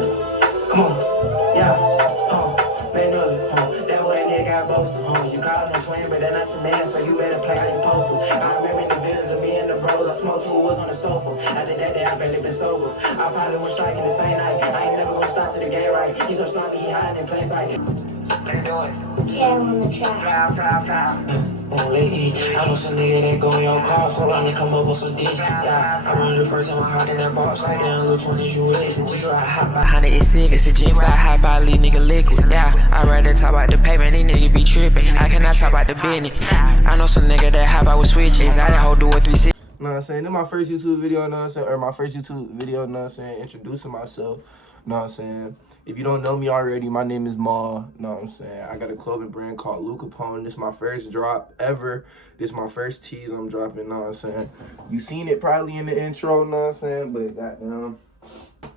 Come on, yeah, man, that way nigga got boasted, you call him a twin, but that not your man, so you better play how you supposed to. I remember in the business of me and the bros, I smoked who was on the sofa. After that day, I barely been sober. I probably went striking the same night. I ain't never gonna stop to the game right. He's so sloppy, he hiding in plain sight. Let's do it. Tail on the track. Lately, I know some nigga that go in your car for long to come up with some dick. Yeah, I remember the first time I hopped in that box like down, little 20 US and G ride hot behind it, it's sick, it's a G ride hot by lead nigga liquid. Yeah, I rather talk about the paper, these niggas be tripping. I cannot talk about the business. I know some nigga that hop out with switches. I done hold do a 360. Know what I'm saying? This my first YouTube video, know what I'm saying? Or my first YouTube video, know what I'm saying? Introducing myself, know what I'm saying? If you don't know me already, my name is Ma, know what I'm saying? I got a clothing brand called Lou Capone. This is my first drop ever. This is my first tease I'm dropping, know what I'm saying? You seen it probably in the intro, know what I'm saying? But goddamn,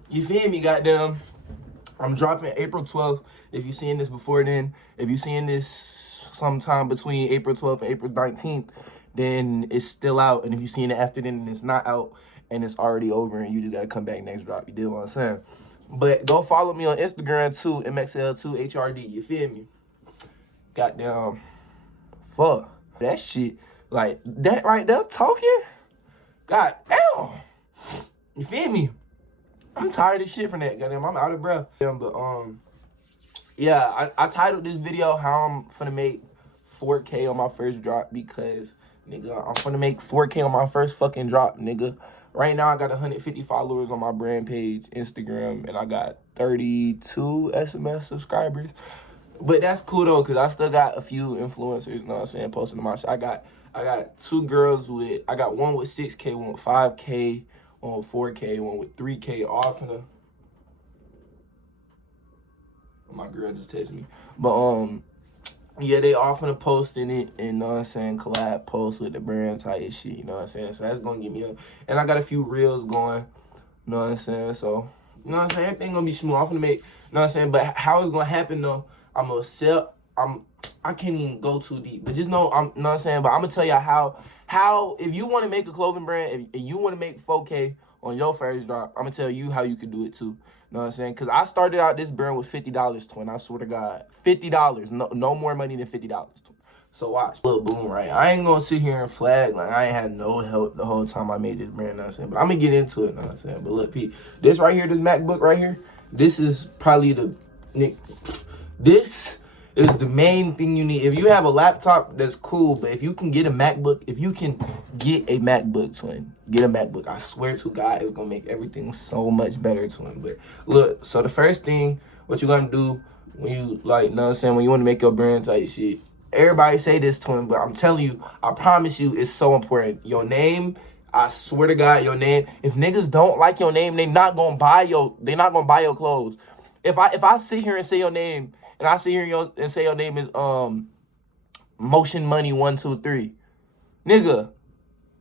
you feel me, goddamn? I'm dropping April 12th. If you seeing this before then, if you seeing this sometime between April 12th and April 19th, then it's still out. And if you seen it after then and it's not out and it's already over and you just gotta come back next drop, you did what I'm saying? But go follow me on Instagram too, MXL2HRD, you feel me? Goddamn, fuck. That shit, like, that right there talking, goddamn, you feel me? I'm tired of shit from that, goddamn, I'm out of breath. But, yeah, I titled this video how I'm finna make 4K on my first drop because, nigga, I'm finna make 4K on my first fucking drop, nigga. Right now, I got 150 followers on my brand page, Instagram, and I got 32 SMS subscribers. But that's cool, though, because I still got a few influencers, you know what I'm saying, posting on my shit. I got two girls with, I got one with 6K, one with 5K, one with 4K, one with 3K, all finna. My girl just texted me. But, yeah, they all finna post in it, and, you know what I'm saying, collab post with the brand type shit, you know what I'm saying? So that's gonna get me up. And I got a few reels going, you know what I'm saying? So, you know what I'm saying? Everything gonna be smooth. I'm finna make, you know what I'm saying? But how it's gonna happen, though, I'm gonna sell, I can't even go too deep. But just know, you know what I'm saying? But I'm gonna tell you how, if you wanna make a clothing brand, if you wanna make 4K on your first drop, I'm gonna tell you how you can do it, too. You know what I'm saying? Because I started out this brand with $50, twin. I swear to God. $50. No more money than $50, twin. So watch. Little boom, right? I ain't going to sit here and flag. Like, I ain't had no help the whole time I made this brand, you know what I'm saying? But I'm going to get into it, you know what I'm saying? But look, Pete. This right here, this MacBook right here, this is probably this is the main thing you need. If you have a laptop, that's cool. But if you can get a MacBook, if you can get a MacBook, twin, get a MacBook. I swear to God, it's going to make everything so much better, twin. But look, so the first thing, what you going to do when you, like, you know what I'm saying, when you want to make your brand type shit, everybody say this, twin, but I'm telling you, I promise you, it's so important. Your name, I swear to God, your name. If niggas don't like your name, they not going to buy your clothes. If I sit here and say your name, and I sit here and say your name is Motion Money 123. Nigga,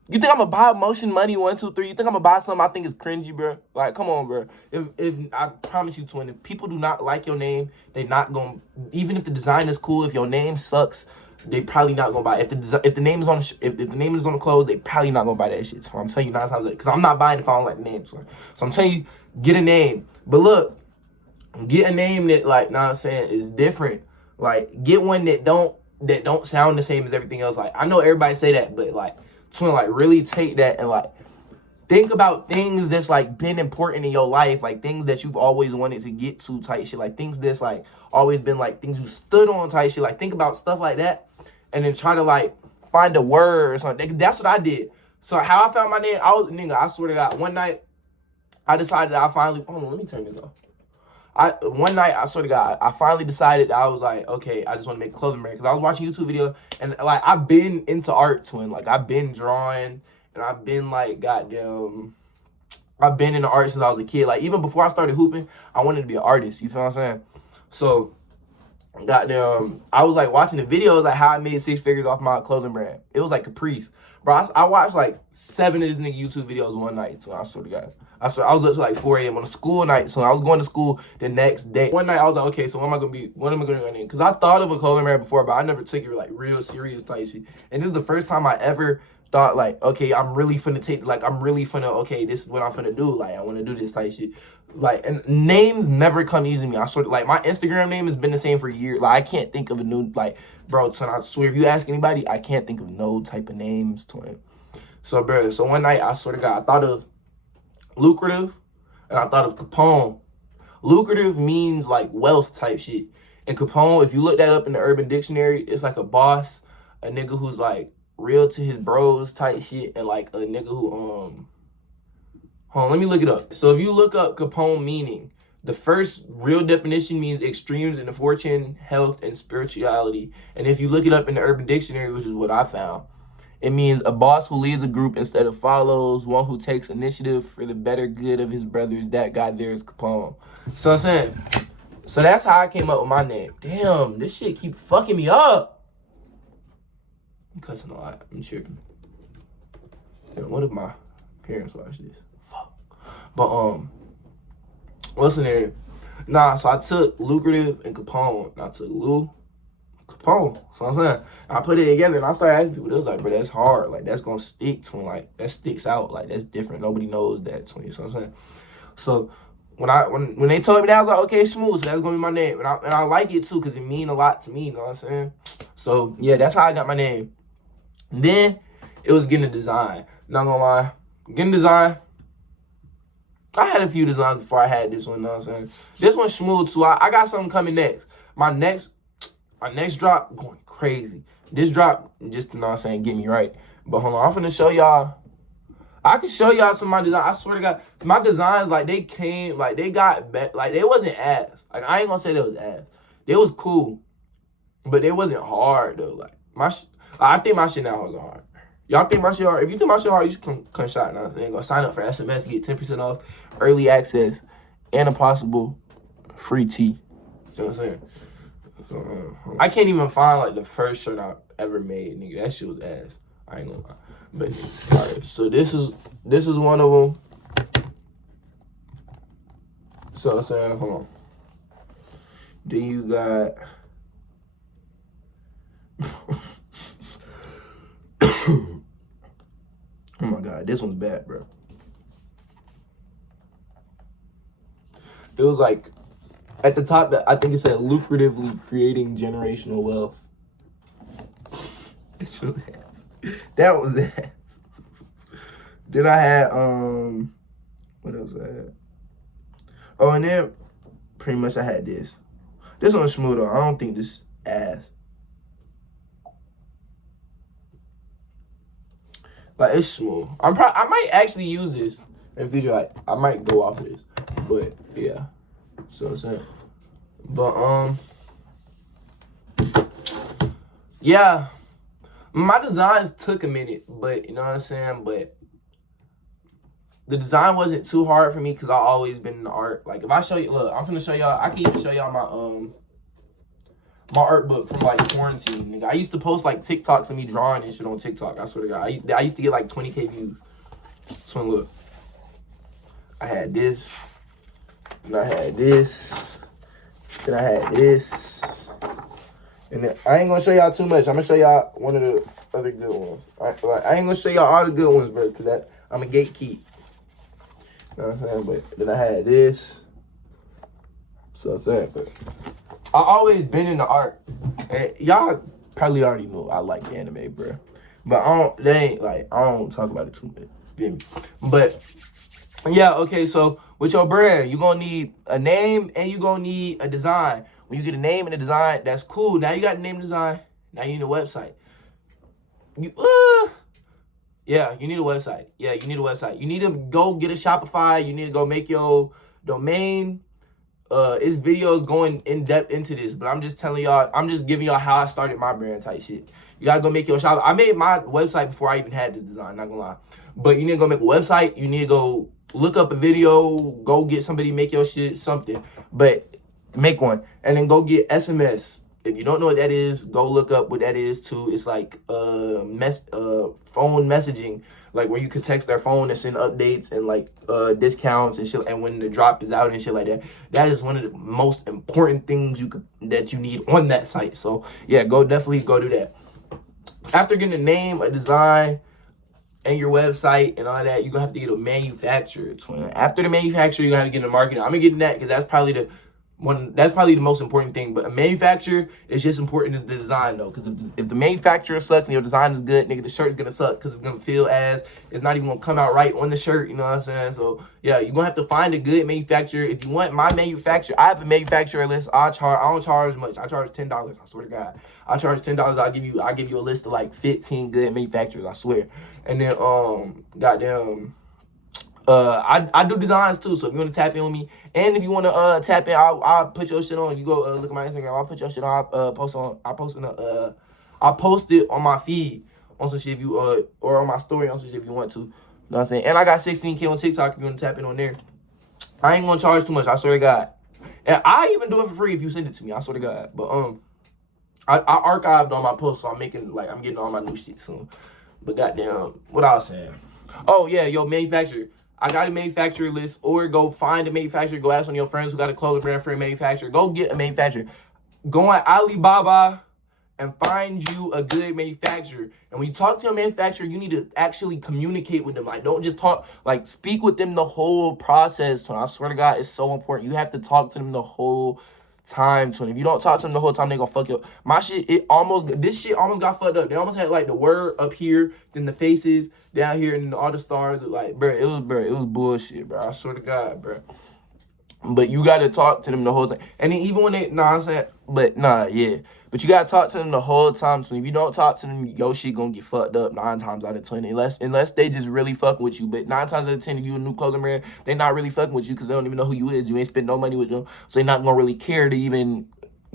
you think I'm gonna buy Motion Money 123? You think I'm gonna buy something I think is cringy, bro? Like, come on, bro. If I promise you, twin, if people do not like your name, they not gonna, even if the design is cool, if your name sucks, they probably not gonna buy it. If the name is on if the name is on the clothes, they probably not gonna buy that shit. So I'm telling you 9 times, because I'm not buying if I don't like the name. So I'm telling you, get a name. But look, get a name that, like, know what I'm saying, is different. Like, get one that don't sound the same as everything else. Like, I know everybody say that, but, like, twin, like, really take that and, like, think about things that's, like, been important in your life, like, things that you've always wanted to get to type shit, like, things that's, like, always been, like, things you stood on type shit. Like, think about stuff like that and then try to, like, find a word or something. That's what I did. So how I found my name, I swear to God, one night I decided I finally, hold on, let me turn this off. One night, I swear to God, I finally decided that I was like, okay, I just want to make a clothing brand. Because I was watching YouTube video, and, like, I've been into art, twin. Like, I've been drawing, and I've been, like, goddamn, I've been into art since I was a kid. Like, even before I started hooping, I wanted to be an artist. You feel what I'm saying? So, goddamn, I was, like, watching the videos, like, how I made 6 figures off my clothing brand. It was, like, Caprice. Bro, I watched, like, 7 of this nigga YouTube videos one night, so I swear to God. I was up to like 4 a.m. on a school night, so I was going to school the next day. One night I was like, okay, so what am I gonna do? Because I thought of a clothing brand before, but I never took it like real serious type shit. And this is the first time I ever thought like, okay, I'm really finna okay, this is what I'm finna do. Like, I wanna do this type shit. Like, and names never come easy to me. I sort of like my Instagram name has been the same for years. Like, I can't think of a new like, bro. Twin, I swear, if you ask anybody, I can't think of no type of names, twin. So, bro, so one night I swear to God, I thought of lucrative, and I thought of Capone. Lucrative means like wealth type shit, and Capone, if you look that up in the Urban Dictionary, it's like a boss, a nigga who's like real to his bros type shit, and like a nigga who hold on, let me look it up. So if you look up Capone meaning, the first real definition means extremes in the fortune, health, and spirituality. And if you look it up in the Urban Dictionary, which is what I found, it means a boss who leads a group instead of follows, one who takes initiative for the better good of his brothers. That guy there is Capone. So I'm saying, so that's how I came up with my name. Damn, this shit keep fucking me up. I'm cussing a lot. I'm tripping. Damn, what if my parents watch this? But what's the name? Nah, so I took lucrative and Capone. And I took Lou, Capone. So I'm saying, I put it together and I started asking people. They was like, bro, that's hard. Like, that's gonna stick to me. Like, that sticks out. Like, that's different. Nobody knows that to me. So I'm saying. So when they told me that, I was like, okay, Smooth. So that's gonna be my name. And I like it too, because it mean a lot to me, you know what I'm saying? So yeah, that's how I got my name. And then it was getting a design. Not gonna lie. Getting a design. I had a few designs before I had this one, you know what I'm saying? This one's smooth too. I got something coming next. My next drop going crazy. This drop, just, you know what I'm saying, get me right. But hold on, I'm finna show y'all. I can show y'all some of my designs. I swear to God, my designs, like, they came, like, they got better. Like, they wasn't ass. Like, I ain't gonna say they was ass. They was cool. But they wasn't hard, though. Like, I think my shit now is hard. Y'all think my shit hard? If you think my shit hard, you should come shot now. Go sign up for SMS, get 10% off, early access, and a possible free tea. See what I'm saying? So, I can't even find like the first shirt I ever made, nigga. That shit was ass. I ain't gonna lie. But alright, so this is one of them. So I'm saying, hold on. Then you got oh my God, this one's bad, bro. It was like, at the top, I think it said, lucratively creating generational wealth. That was that. Then I had, what else I had? Oh, and then pretty much I had this. This one's smooth though. I don't think this ass. Like, it's smooth. I might actually use this in video. Like, I might go off of this. But yeah. So I'm saying. But yeah. My designs took a minute, but you know what I'm saying? But the design wasn't too hard for me because I always been in the art. Like, if I show you, look, I'm finna show y'all. I can even show y'all my art book from like quarantine. Nigga, I used to post like TikToks of me drawing and shit on TikTok. I swear to God, I used to get like 20K views. So look, I had this, and I had this, then I had this, and then I ain't gonna show y'all too much. I'm gonna show y'all one of the other good ones. I ain't gonna show y'all all the good ones, bro, because I'm a gatekeep. You know what I'm saying? But then I had this. So I'm saying, but I always been into art, and y'all probably already know I like anime, bro. But I don't talk about it too much. Get me? But yeah, okay. So with your brand, you gonna need a name and you gonna need a design. When you get a name and a design, that's cool. Now you got the name and design. Now you need a website. Yeah, you need a website. Yeah, you need a website. You need to go get a Shopify. You need to go make your domain. It's videos going in depth into this, but I'm just telling y'all, I'm just giving y'all how I started my brand type shit. You gotta go make your shop. I made my website before I even had this design, not gonna lie. But you need to go make a website. You need to go look up a video, go get somebody make your shit, something. But make one. And then go get SMS. If you don't know what that is, go look up what that is too. It's like phone messaging, like where you could text their phone and send updates and like discounts and shit. And when the drop is out and shit like that, that is one of the most important things that you need on that site. So yeah, definitely go do that. After getting a name, a design, and your website and all that, you're gonna have to get a manufacturer, twin. After the manufacturer, you gotta get into marketing. I'm gonna get in that because that's probably the most important thing. But a manufacturer is just important as the design though. Because if the manufacturer sucks and your design is good, nigga, the shirt's gonna suck because it's gonna feel as it's not even gonna come out right on the shirt, you know what I'm saying? So yeah, you're gonna have to find a good manufacturer. If you want my manufacturer, I have a manufacturer list. I don't charge much. I charge $10, I swear to God. I charge $10. I'll give you a list of like 15 good manufacturers, I swear. And then goddamn, I do designs too. So if you want to tap in with me, and if you want to tap in, I'll put your shit on. You go look at my Instagram. I'll put your shit on. I'll post it on my feed on some shit if you or on my story on some shit if you want to. You know what I'm saying? And I got 16K on TikTok if you want to tap in on there. I ain't gonna charge too much, I swear to God. And I even do it for free if you send it to me, I swear to God. But I archived all my posts, so I'm getting all my new shit soon. But goddamn, what I was saying? Oh yeah, yo, manufacturer. I got a manufacturer list, or go find a manufacturer. Go ask one of your friends who got a clothing brand for a manufacturer. Go get a manufacturer. Go on Alibaba and find you a good manufacturer. And when you talk to a manufacturer, you need to actually communicate with them. Like, don't just talk. Like, speak with them the whole process. I swear to God, it's so important. You have to talk to them the whole time. So if you don't talk to them the whole time, they gonna fuck you up. This shit almost got fucked up. They almost had like the word up here, then the faces down here, and all the stars. Like, it was bullshit, bro. I swear to God, bro. But you gotta talk to them the whole time. And then even when but you gotta talk to them the whole time. So if you don't talk to them, your shit gonna get fucked up 9 times out of 10. Unless they just really fucking with you. But 9 times out of 10, if you a new clothing brand, they not really fucking with you because they don't even know who you is. You ain't spend no money with them, so they not gonna really care to even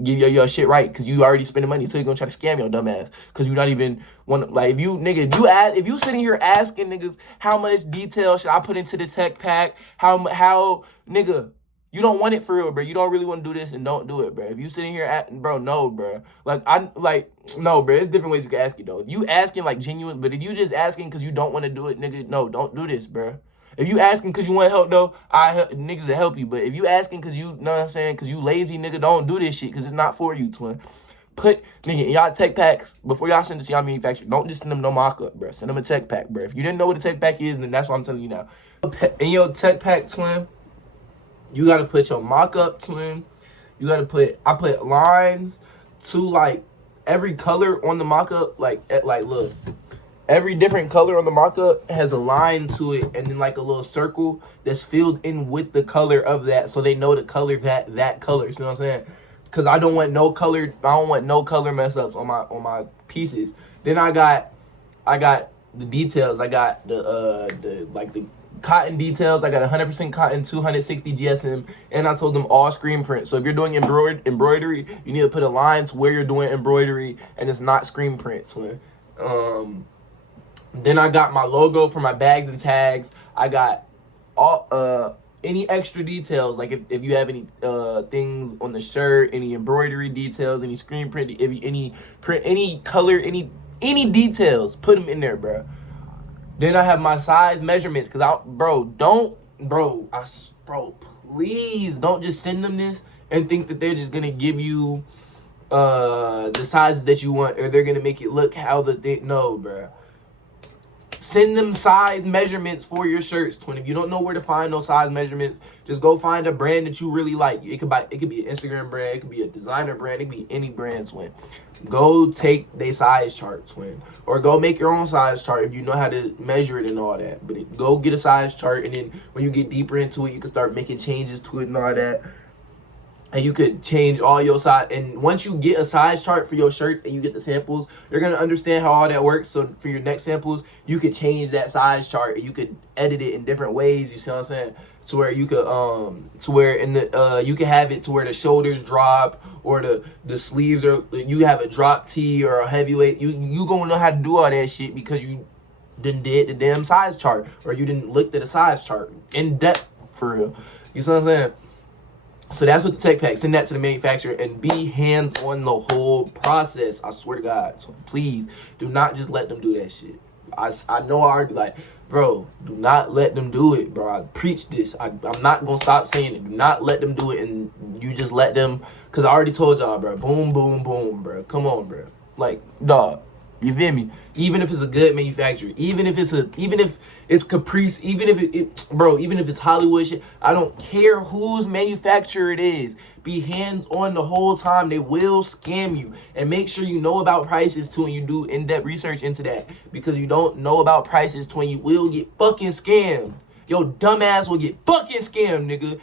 give your shit right because you already spending money. So they're gonna try to scam your dumb ass because you not even want. Like, if you sitting here asking niggas how much detail should I put into the tech pack, how nigga. You don't want it for real, bro. You don't really want to do this, and don't do it, bro. If you sitting here no, bro. No, bro. There's different ways you can ask it, though. If you asking, like, genuine, but if you just asking because you don't want to do it, nigga, no, don't do this, bro. If you asking because you want help, though, niggas will help you. But if you asking because you know what I'm saying, because you lazy, nigga, don't do this shit because it's not for you, twin. Nigga, in y'all tech packs, before y'all send it to y'all manufacturer, don't just send them no mock-up, bro. Send them a tech pack, bro. If you didn't know what a tech pack is, then that's what I'm telling you now. In your tech pack, twin, you gotta put your mock-up, twin. I put lines to, like, every color on the mock-up. Like, look. Every different color on the mock-up has a line to it, and then, like, a little circle that's filled in with the color of that, so they know the color that color. You know what I'm saying? Because I don't want no color mess-ups on my pieces. Then I got the details. I got the cotton details. I got 100% cotton, 260 GSM, and I told them all screen print. So if you're doing embroidery, you need to put a line to where you're doing embroidery, and it's not screen print, twin. Then I got my logo for my bags and tags. I got all any extra details, like if you have any things on the shirt, any embroidery details, any screen print, any color, any details, put them in there, bro. Then I have my size measurements, please don't just send them this and think that they're just gonna give you the sizes that you want, or they're gonna make it look how no, bro. Send them size measurements for your shirts, twin. If you don't know where to find those size measurements, just go find a brand that you really like. It could be an Instagram brand, it could be a designer brand, it could be any brand, twin. Go take their size chart, twin. Or go make your own size chart if you know how to measure it and all that. But go get a size chart, and then when you get deeper into it, you can start making changes to it and all that. And you could change all your size. And once you get a size chart for your shirts and you get the samples, you're going to understand how all that works. So for your next samples, you could change that size chart, and you could edit it in different ways. You see what I'm saying? To where you could you could have it to where the shoulders drop, or the sleeves are, you have a drop tee or a heavyweight. You gonna know how to do all that shit because you didn't did the damn size chart, or you didn't look at the size chart in depth for real. You see what I'm saying? So that's what the tech pack. Send that to the manufacturer and be hands on the whole process. I swear to God. So please do not just let them do that shit. I know I already bro, do not let them do it, bro. I preach this. I'm not gonna stop saying it. Do not let them do it, and you just let them, because I already told y'all, bro. Boom, boom, boom, bro. Come on, bro. Like, dog. You feel me? Even if it's a good manufacturer, even if it's Caprice, even if even if it's Hollywood shit, I don't care whose manufacturer it is. Be hands on the whole time. They will scam you, and make sure you know about prices too, and you do in-depth research into that, because you don't know about prices too, and you will get fucking scammed. Your dumb ass will get fucking scammed, nigga.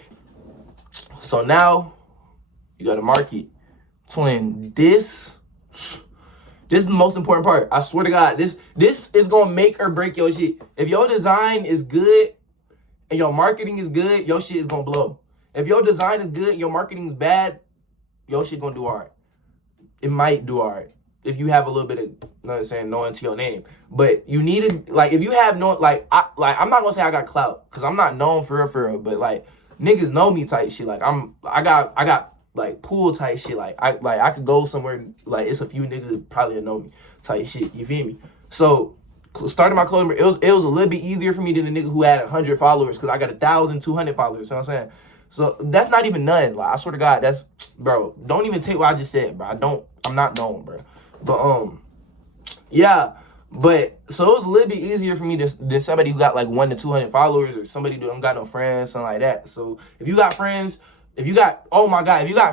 So now you gotta market, twin. This is the most important part. I swear to God, this is gonna make or break your shit. If your design is good and your marketing is good, your shit is gonna blow. If your design is good and your marketing is bad, your shit gonna do alright. It might do alright if you have a little bit of, you know what I'm saying, knowing to your name. But you need to, like, if you have no, I'm not gonna say I got clout, cause I'm not known for real, but like niggas know me type shit. Like I got like pool type shit. Like I could go somewhere, like it's a few niggas that probably know me type shit. You feel me? So starting my clothing, it was a little bit easier for me than a nigga who had 100 followers, because I got 1,200 followers. You know what I'm saying? So that's not even none. Like I swear to God, that's, bro. Don't even take what I just said, bro. I'm not known, bro. But yeah. But so it was a little bit easier for me than somebody who got like 100 to 200 followers, or somebody who don't got no friends, something like that. So if you got friends, if you got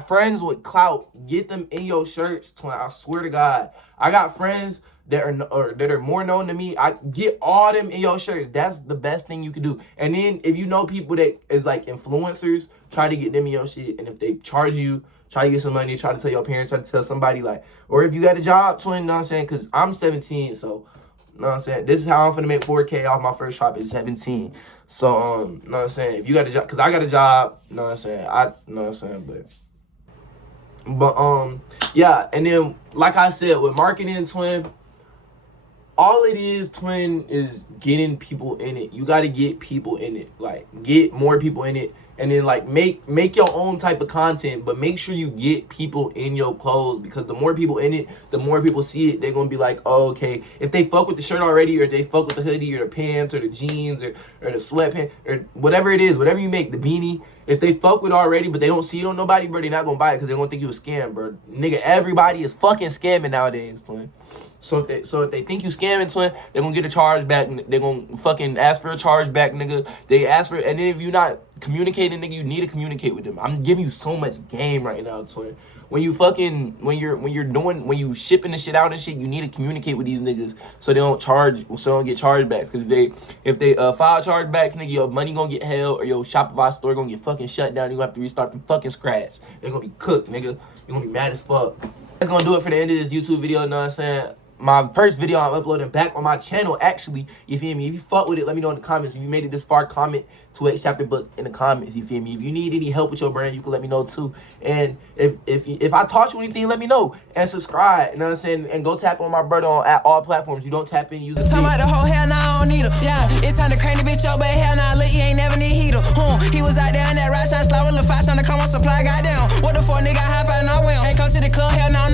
friends with clout, get them in your shirts. I swear to God, I got friends that are more known than me. I get all them in your shirts. That's the best thing you can do. And then if you know people that is like influencers, try to get them in your shit. And if they charge you, try to get some money. Try to tell your parents. Try to tell somebody, like, or if you got a job, twin. You know what I'm saying? Because I'm 17, so you know what I'm saying. This is how I'm finna make 4K off my first shop at 17. So you know what I'm saying. If you got a job, because I got a job, you know what I'm saying. You know what I'm saying, but yeah. And then like I said, with marketing, twin, all it is, twin, is getting people in it. You got to get people in it. Like, get more people in it. And then, like, make your own type of content. But make sure you get people in your clothes. Because the more people in it, the more people see it. They're going to be like, oh, okay. If they fuck with the shirt already, or they fuck with the hoodie, or the pants, or the jeans, or the sweatpants, or whatever it is, whatever you make, the beanie. If they fuck with already, but they don't see it on nobody, bro, they're not going to buy it because they're going to think you a scam, bro. Nigga, everybody is fucking scamming nowadays, twin. So if they think you scamming, twin, they're gonna get a charge back. They're gonna fucking ask for a charge back, nigga. They ask for it, and then if you're not communicating, nigga, you need to communicate with them. I'm giving you so much game right now, twin. When you shipping the shit out and shit, you need to communicate with these niggas so they don't get chargebacks. Cause if they file chargebacks, nigga, your money gonna get held, or your Shopify store gonna get fucking shut down. You gonna have to restart from fucking scratch. They're gonna be cooked, nigga. You're gonna be mad as fuck. That's gonna do it for the end of this YouTube video. You know what I'm saying? My first video I'm uploading back on my channel, actually. You feel me? If you fuck with it, let me know in the comments. If you made it this far, comment to X Chapter Book in the comments. You feel me? If you need any help with your brand, you can let me know too. And if I taught you anything, let me know. And subscribe, you know what I'm saying? And go tap on my brother at all platforms. You don't tap in, use the Talking about the whole hell, nah, I don't need her. Yeah, it's time to crank the bitch up, but hell nah, look, you ain't never need heater. He was out there in that ride shot, slide with LaFash trying to come on supply, goddamn. What the fuck, nigga, I high five, and I will. Ain't come to the club, hell nah,